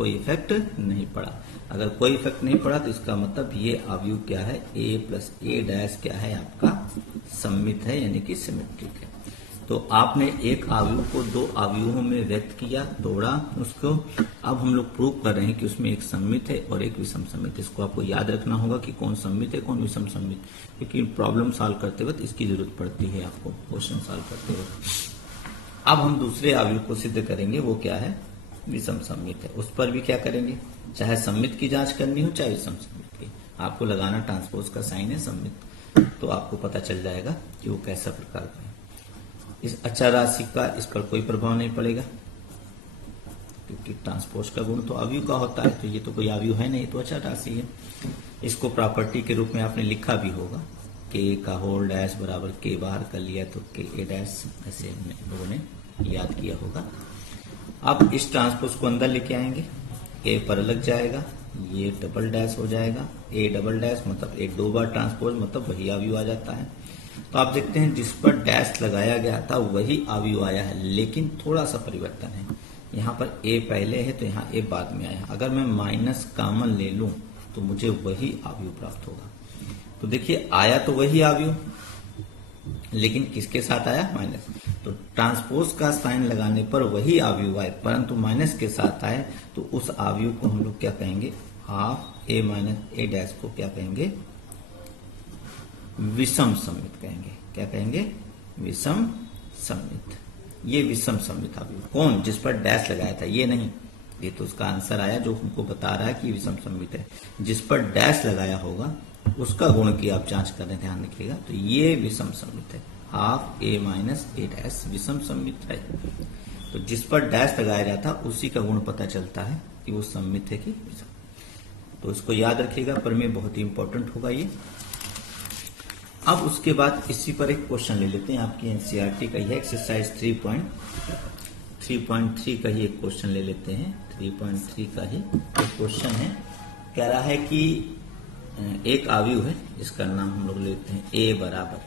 कोई इफेक्ट नहीं पड़ा। अगर कोई इफेक्ट नहीं पड़ा तो इसका मतलब ये अवयव क्या है, a प्लस ए डैश क्या है, आपका सममित है, यानी कि सिमेट्रिक है। तो आपने एक अवयव को दो अवयवों में व्यक्त किया, तोड़ा उसको। अब हम लोग प्रूव कर रहे हैं कि उसमें एक सममित है और एक विषम सममित। इसको आपको याद रखना होगा कि कौन सममित है कौन विषम सममित, क्योंकि प्रॉब्लम सॉल्व करते वक्त इसकी जरूरत पड़ती है आपको, क्वेश्चन सॉल्व करते वक्त। अब हम दूसरे अवयव को सिद्ध करेंगे, वो क्या है, विषम सममित है। उस पर भी क्या करेंगे, चाहे सममित की जांच करनी हो चाहे विषम सममित की, आपको लगाना ट्रांसपोज का साइन है सममित, तो आपको पता चल जाएगा कि वो कैसा प्रकार का है। इस अचर राशि का इस पर कोई प्रभाव नहीं पड़ेगा, क्योंकि ट्रांसपोज का गुण तो अवयव का होता है, तो ये तो कोई अवयव है नहीं, तो अचर राशि है। इसको प्रॉपर्टी के रूप में आपने लिखा भी होगा, के का होल डैश बराबर के बाहर कर लिया तो के ए डैश, ऐसे लोगों ने याद किया होगा। अब इस ट्रांसपोज को अंदर लेके आएंगे, ए पर लग जाएगा, ये डबल डैश हो जाएगा, ए डबल डैश मतलब एक दो बार ट्रांसपोज मतलब वही अवयव आ जाता है। तो आप देखते हैं जिस पर डैश लगाया गया था वही अवयव आया है, लेकिन थोड़ा सा परिवर्तन है। यहाँ पर ए पहले है तो यहाँ ए बाद में आया। अगर मैं माइनस कॉमन ले लूं तो मुझे वही अवयव प्राप्त होगा। तो देखिए आया तो वही अवयव, लेकिन किसके साथ आया, माइनस। तो ट्रांसपोज का साइन लगाने पर वही अवयव आए, परंतु माइनस के साथ आए, तो उस अवयव को हम लोग क्या कहेंगे, हाफ ए माइनस ए डैश को क्या कहेंगे, विषम सममित कहेंगे। क्या कहेंगे, विषम सममित। ये विषम सममित अवयव कौन, जिस पर डैश लगाया था, ये नहीं, ये तो उसका आंसर आया जो हमको बता रहा है कि विषम सममित है। जिस पर डैश लगाया होगा उसका गुण की आप जांच कर रहे हैं, ध्यान रखिएगा। तो ये विषम सममित है, हाफ ए माइनस ए डैश विषम सममित है। तो जिस पर डैश लगाया जाता उसी का गुण पता चलता है कि वो सममित है कि विषम। तो इसको याद रखिएगा, प्रमेय बहुत ही इंपॉर्टेंट होगा ये। अब उसके बाद इसी पर एक क्वेश्चन ले लेते हैं, आपकी एनसीईआरटी का ही एक्सरसाइज 3.3 का ही एक क्वेश्चन ले लेते हैं। 3.3 का ही एक क्वेश्चन है, कह रहा है कि एक अवयव है, इसका नाम हम लोग लेते हैं ए बराबर,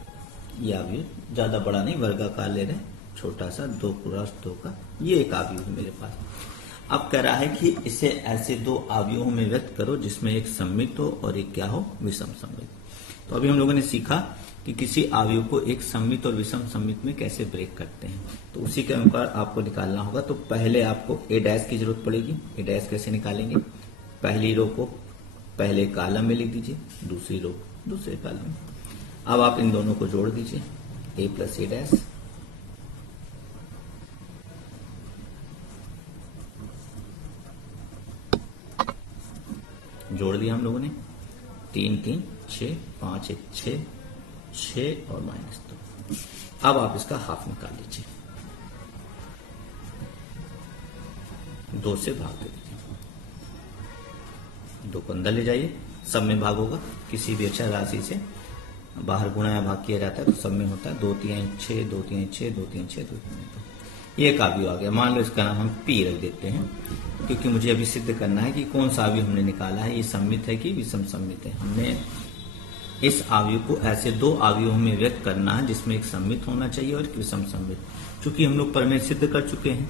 ये अवयव ज्यादा बड़ा नहीं, वर्गाकार ले रहे, छोटा सा 2x2 का ये एक अवयव है मेरे पास। अब कह रहा है कि इसे ऐसे दो अवयवों में व्यक्त करो जिसमें एक सममित हो और एक क्या हो, विषम सममित। तो अभी हम लोगों ने सीखा कि किसी अवयव को एक सममित और विषम सममित में कैसे ब्रेक करते हैं, तो उसी के अनुसार आपको निकालना होगा। तो पहले आपको ए डैश की जरूरत पड़ेगी। ए डैश कैसे निकालेंगे, पहली रो को पहले कॉलम में लिख दीजिए, दूसरी रो दूसरे कॉलम में। अब आप इन दोनों को जोड़ दीजिए, ए प्लस ए डैश, जोड़ दिया हम लोगों ने, 3 3 6 5 1 6 6 और -2। अब आप इसका हाफ निकाल लीजिए, 2 से भाग दे दीजिए, 2 को अंदर ले जाइए, सब में भाग होगा। किसी भी अचर राशि से बाहर गुणा या भाग किया जाता है तो सब में होता है, 2 3 6 2 3 6 2 3 6 2 3 2। ये एक अवयव आ गया, मान लो इसका नाम हम पी रख देते हैं, क्योंकि मुझे अभी सिद्ध करना है कि कौन सा अवयव हमने निकाला है, ये सममित है कि विषम सममित है। हमने इस अवयव को ऐसे दो अवयवों में व्यक्त करना है जिसमें एक सममित होना चाहिए और एक विषम सममित। चूंकि हम लोग प्रमेय सिद्ध कर चुके हैं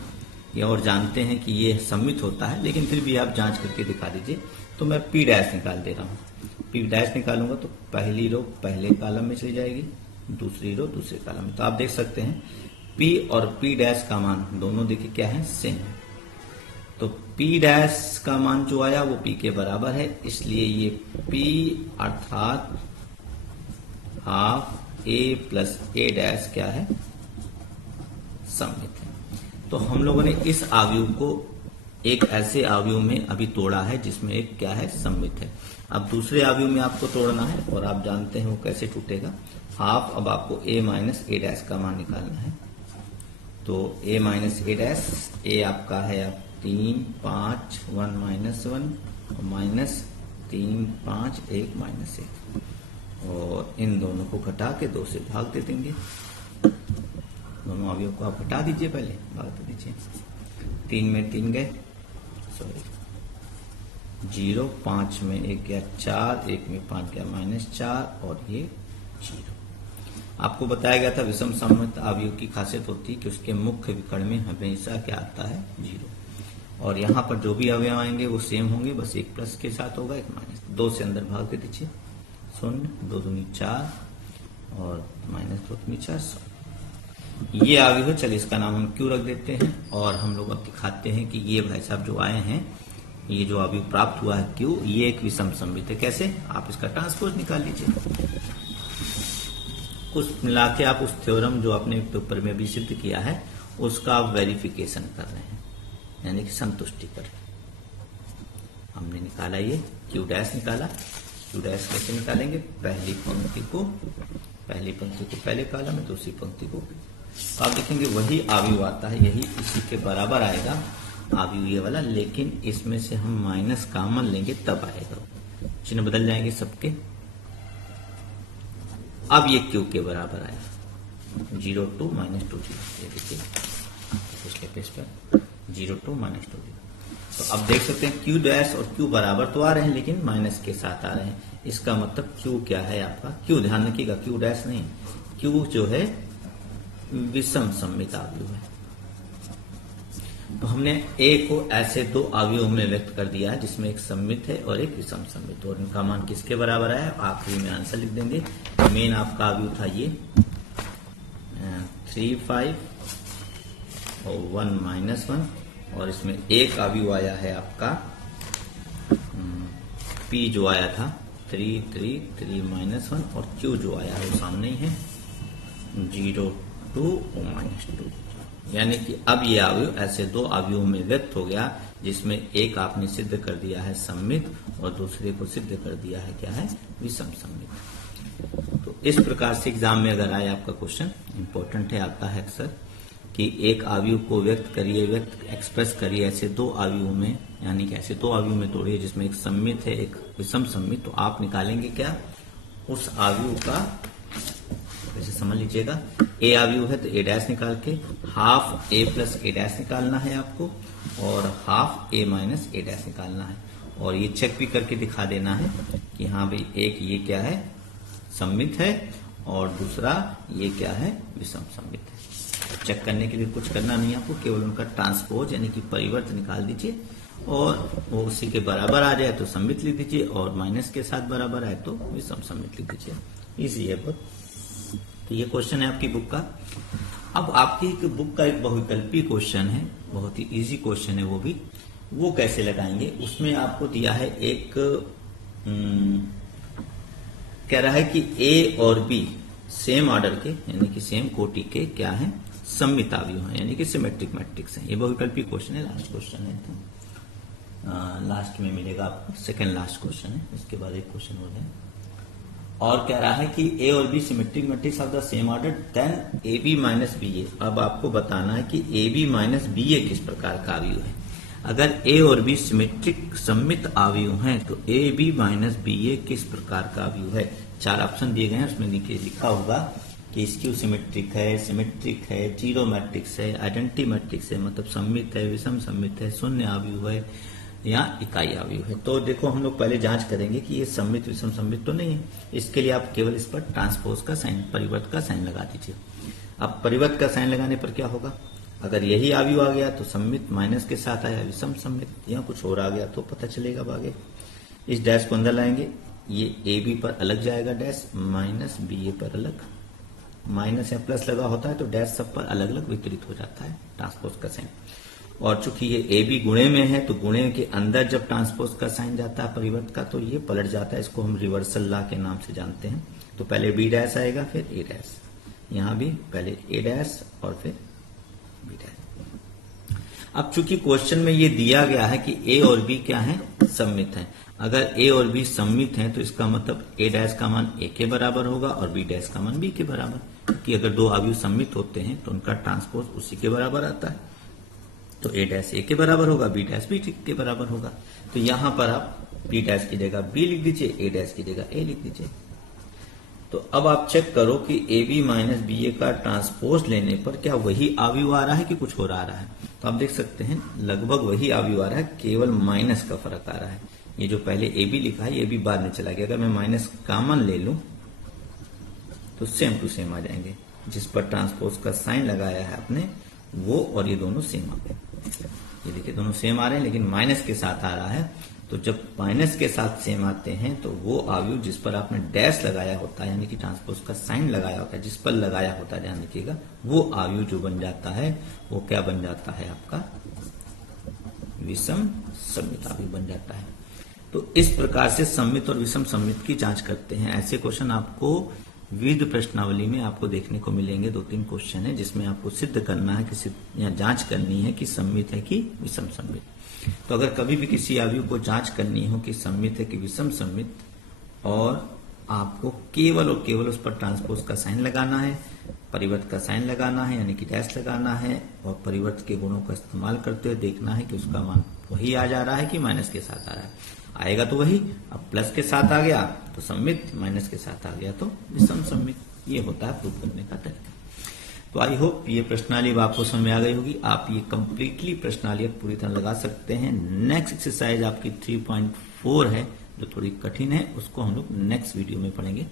या और जानते हैं कि ये सममित होता है, लेकिन फिर भी आप जांच करके दिखा दीजिए। तो मैं पी डैश निकाल दे रहा हूँ। पी डैश निकालूंगा तो पहली रो पहले कॉलम में चली जाएगी, दूसरी रो दूसरे कॉलम में। तो आप देख सकते हैं पी और पी डैश का मान दोनों देखिए क्या है, सेम है। तो पी डैश का मान जो आया वो पी के बराबर है, इसलिए ये पी अर्थात हाफ ए प्लस ए डैश क्या है, सममित है। तो हम लोगों ने इस अवयव को एक ऐसे अवयव में अभी तोड़ा है जिसमें एक क्या है, सममित है। अब दूसरे अवयव में आपको तोड़ना है और आप जानते हैं वो कैसे टूटेगा, हाफ। अब आपको ए माइनस ए डैश का मान निकालना है। तो ए माइनस ए डैश, ए आपका है अब 3 5 1 -1 माइनस 3 5 1 -1, और इन दोनों को घटा के 2 से भाग दे देंगे। दोनों अवयव को आप घटा दीजिए, पहले भाग दे दीजिए, 3 में 3 गए, 0, 5 में 1 गया 4, 1 में 5 गया -4 और ये 0। आपको बताया गया था विषम सममित अवयव की खासियत होती है कि उसके मुख्य विकर्ण में हमेशा क्या आता है, 0। और यहाँ पर जो भी अवयव आएंगे वो सेम होंगे, बस एक प्लस के साथ होगा एक माइनस। 2 से अंदर भाग दे दीजिए, 0, 2 दूनी 4 और माइनस 2 दूनी 4, 100। ये अवयव है, चलिए इसका नाम हम क्यू रख देते हैं। और हम लोग अब दिखाते हैं कि ये भाई साहब जो आए हैं, ये जो अवयव प्राप्त हुआ है क्यू, ये एक विषम सममित है। कैसे? आप इसका ट्रांसपोज निकाल लीजिए। कुछ मिला के आप उस थ्योरम जो आपने पेपर में भी सिद्ध किया है उसका आप वेरिफिकेशन कर रहे हैं, यानी कि संतुष्टि कर रहे हैं। हमने निकाला ये क्यू डैश निकाला। क्यू डैश कैसे निकालेंगे? पहली पंक्ति को पहले कॉलम में, दूसरी पंक्ति को। तो आप देखेंगे वही अवयव आता है, यही इसी के बराबर आएगा अवयव ये वाला, लेकिन इसमें से हम माइनस कॉमन लेंगे तब आएगा। चिन्ह बदल जाएंगे सबके। अब ये क्यू के बराबर आएगा 0 2 -2 0। ये देखिए पिछले पेज पर 0 2 -2 0। तो अब देख सकते हैं क्यू डैश और क्यू बराबर तो आ रहे हैं लेकिन माइनस के साथ आ रहे हैं। इसका मतलब क्यू क्या है आपका? क्यू, ध्यान रखिएगा, क्यू डैश नहीं, क्यू जो है विषम सममित अवयव है। तो हमने ए को ऐसे 2 अवयवों में व्यक्त कर दिया है जिसमें एक सममित है और एक विषम सममित, और इनका मान किसके बराबर है? आखिरी में आंसर लिख देंगे। मेन आपका अवयव था ये 3 5 और 1 -1, और इसमें एक अवयव आया है आपका पी जो आया था 3 3 3 -1, और क्यू जो आया है वो सामने ही है 0 2 और -2। यानी कि अब ये अवयव ऐसे 2 अवयवों में व्यक्त हो गया जिसमें एक आपने सिद्ध कर दिया है सममित और दूसरे को सिद्ध कर दिया है क्या है? विषम सममित। तो इस प्रकार से एग्जाम में अगर आए आपका क्वेश्चन, इंपॉर्टेंट है, आता है अक्सर कि एक अवयव को एक्सप्रेस करिए ऐसे 2 अवयवों में, यानी कि ऐसे 2 अवयवों में तोड़िए जिसमें एक सममित है एक विषम सममित। तो आप निकालेंगे क्या? उस अवयव का, वैसे समझ लीजिएगा, ए अवयव है तो ए डैश निकाल के हाफ ए प्लस ए डैश निकालना है आपको, और हाफ ए माइनस ए डैश निकालना है। और ये चेक भी करके दिखा देना है कि हाँ भाई एक ये क्या है? सममित है, और दूसरा ये क्या है? विषम सममित है। चेक करने के लिए कुछ करना नहीं है आपको, केवल उनका ट्रांसपोज यानी कि परिवर्तन निकाल दीजिए, और वो उसी के बराबर आ जाए तो सममित लिख दीजिए, और माइनस के साथ बराबर आए तो विषम सममित लिख दीजिए। इजी है बहुत। तो ये क्वेश्चन है आपकी बुक का। अब आपकी बुक का एक बहुविकल्पी क्वेश्चन है, बहुत ही इजी क्वेश्चन है वो कैसे लगाएंगे? उसमें आपको दिया है एक कह रहा है कि ए और बी सेम ऑर्डर के यानी कि सेम कोटि के क्या है? सममित अवयव हैं, यानी कि सिमेट्रिक मैट्रिक्स हैं। ये बहुविकल्पी क्वेश्चन है, लास्ट क्वेश्चन है, तो लास्ट में मिलेगा आपको, सेकंड लास्ट क्वेश्चन है, इसके बाद एक क्वेश्चन हो जाए। और कह रहा है कि ए और B symmetric matrix of the same order, then A B minus B A. अब आपको बताना है कि A B minus B A किस प्रकार का अवयव है। अगर ए और बी सिमेट्रिक सममित अवयव हैं तो ए बी माइनस बी ए किस प्रकार का अवयव है? 4 ऑप्शन दिए गए हैं, उसमें लिखा होगा कि स्क्यू सिमेट्रिक है, जीरो मैट्रिक्स है, आइडेंटिटी मैट्रिक्स है, मतलब सममित है, विषम सममित है, शून्य अवयव है या इकाई अवयव है। तो देखो हम लोग पहले जांच करेंगे कि ये सममित विषम सममित तो नहीं है। इसके लिए आप केवल इस पर ट्रांसपोज का साइन, परिवर्त का साइन लगा दीजिए। अब परिवर्त का साइन लगाने पर क्या होगा? अगर यही अवयव आ गया तो सममित, माइनस के साथ आया विषम सममित, या कुछ और आ गया तो पता चलेगा आगे। इस डैश को अंदर लाएंगे, ये ए बी पर अलग जाएगा डैश, माइनस बी ए पर अलग, माइनस या प्लस लगा होता है तो डैश सब पर अलग अलग वितरित हो जाता है ट्रांसपोज का साइन। और चूंकि ये ए बी गुणे में है तो गुणे के अंदर जब ट्रांसपोज का साइन जाता है परिवर्त का तो ये पलट जाता है, इसको हम रिवर्सल लॉ के नाम से जानते हैं। तो पहले बी डैश आएगा फिर ए डैश, यहां भी पहले ए डैश और फिर बी डैश। अब चूंकि क्वेश्चन में ये दिया गया है कि ए और बी क्या है? सममित है। अगर ए और बी सममित हैं तो इसका मतलब ए डैश का मान ए के बराबर होगा और बी डैश का मान बी के बराबर, क्योंकि अगर 2 अवयव सममित होते हैं तो उनका ट्रांसपोज उसी के बराबर आता है। तो ए डैश ए के बराबर होगा, बी डैश बी के बराबर होगा। तो यहां पर आप बी डैश की जगह बी लिख दीजिए, ए डैश की जगह ए लिख दीजिए। तो अब आप चेक करो कि ए बी माइनस बी ए का ट्रांसपोज लेने पर क्या वही अवयव आ रहा है कि कुछ और आ रहा है? तो आप देख सकते हैं लगभग वही अवयव आ रहा है, केवल माइनस का फर्क आ रहा है। ये जो पहले ए बी लिखा है ये भी बाद में चला गया। अगर मैं माइनस कॉमन ले लूं तो सेम टू सेम आ जाएंगे। जिस पर ट्रांसपोज का साइन लगाया है आपने वो और ये दोनों सेम आ गए। ये देखिए दोनों सेम आ रहे हैं, लेकिन माइनस के साथ आ रहा है। तो जब माइनस के साथ सेम आते हैं तो वो अवयव जिस पर आपने डैश लगाया होता है, यानी कि ट्रांसपोज का साइन लगाया होता है, जिस पर लगाया होता है, ध्यान रखिएगा, वो अवयव जो बन जाता है वो क्या बन जाता है, आपका विषम सममित अवयव बन जाता है। तो इस प्रकार से सममित और विषम सममित की जांच करते हैं। ऐसे क्वेश्चन आपको विविध प्रश्नावली में आपको देखने को मिलेंगे। 2-3 क्वेश्चन है जिसमें आपको सिद्ध करना है कि या जांच करनी है कि सममित है कि विषम सममित। तो अगर कभी भी किसी अवयव को जांच करनी हो कि सममित है कि विषम सममित, और आपको केवल और केवल उस पर ट्रांसपोज का साइन लगाना है, परिवर्त का साइन लगाना है, यानी कि डैश लगाना है, और परिवर्त के गुणों का इस्तेमाल करते हुए देखना है कि उसका मान वही आ जा रहा है कि माइनस के साथ आ रहा है। आएगा तो वही, अब प्लस के साथ आ गया तो सममित, माइनस के साथ आ गया तो विषम सममित। ये होता है प्रूव करने का तरीका। तो आई होप ये प्रश्नावली आपको समझ में आ गई होगी। आप ये कंप्लीटली प्रश्नावली पूरी तरह लगा सकते हैं। नेक्स्ट एक्सरसाइज आपकी 3.4 है जो थोड़ी कठिन है, उसको हम लोग नेक्स्ट वीडियो में पढ़ेंगे।